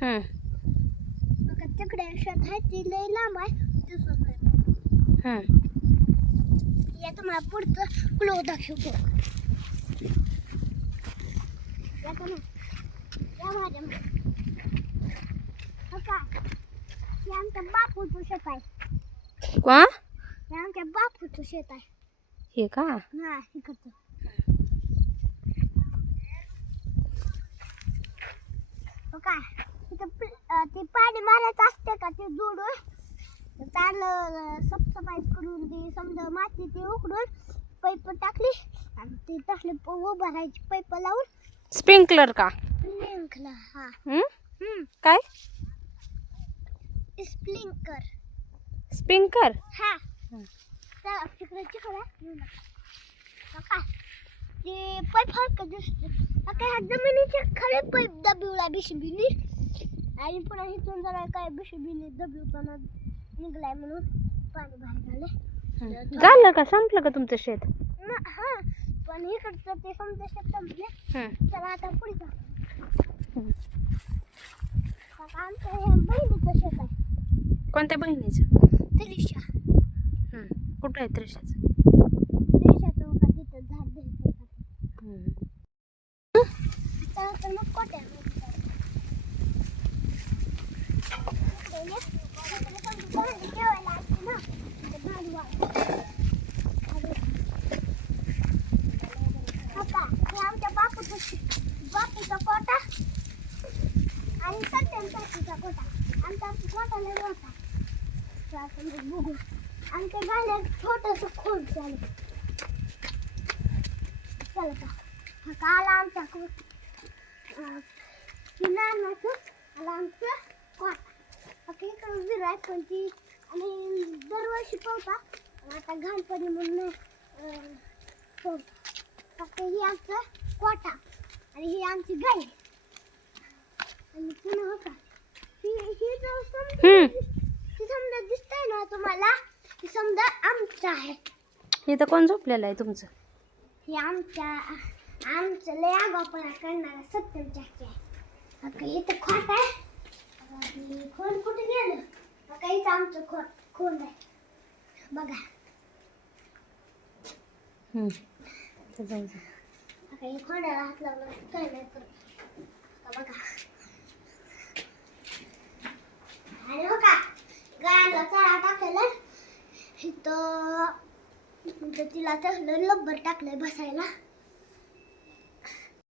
बघा तिकडे शेत आहे ती लय लांब आहे दिसत नाही. या तुम्हाला पुढचं क्लो दाखवतो. या का? या माझ्या हो का आमच्या बापूचं शेत आहे. हे आमच्या बापूचं शेत आहे. हे का? हा इकडचं हो अं, ते पाणी मारायचं असते का ते जोडून? चांगलं साफसफाई करून ती समजा माती ती उकडून पैप टाकली आणि ती तसले प- उभं राहायची पैप लावून. स्प्रिंकलर का? स्प्रिंकलर हा. हम्म? काय? स्प्रिंकर स्प्रिंकर हा. चला तिकडे तिकडे येऊ नका. हो ते पाईप हलकं दिसते काय जमिनीचे खरे पाईप दबिवला बिशबीनी आणि पुन्हा इथून जरा काय बिशबीने दबिवताना निघलाय म्हणून पाणी बाहेर आले झालं का संपलं का तुमचं शेत हा पण इकडचं ते समजा शेत संपले. चला आता पुढे जा आमचं हे बहिणीचं शेत आहे कोणत्या बहिणीचं त्रिशा. कुठं आहे त्रिशाचं का तिथं झाड दिसते का ते. हम्म. तर मग कोट्या असते ना काका, आमच्या बापूचं बापूचा कोटा आणि सत्यम कोटा आमचा कोटा लय मोठा बघू आणि ते छोटस खोल चालू चला का हा काल आमच्या किनारनाचं आमचं कोटा आता इकडं विराय पण ती आणि दरवर्षी पावता आता घाणपणी म्हणून पावता फक्त ही आमचं कोटा आणि ही आमची गाय आणि पुन्हा हो का ही ही जो समजा समजा दिसतंय ना तुम्हाला समजा आमचं आहे इथं कोण झोपलेलं आहे तुमचं? हे आमच्या आमचं लय आगापणा करणारा सत्यम चाकी आहे इथं खोट आहे. खोल कुठे गेलं? आता इथं आमचं खोट खोल आहे. बघा. हे खोड्याला हात लावलं काय नाही करत आता बघा. आणि बघा गायला चारा टाकलेला. इथं तिला लब्बर टाकलंय बसायला.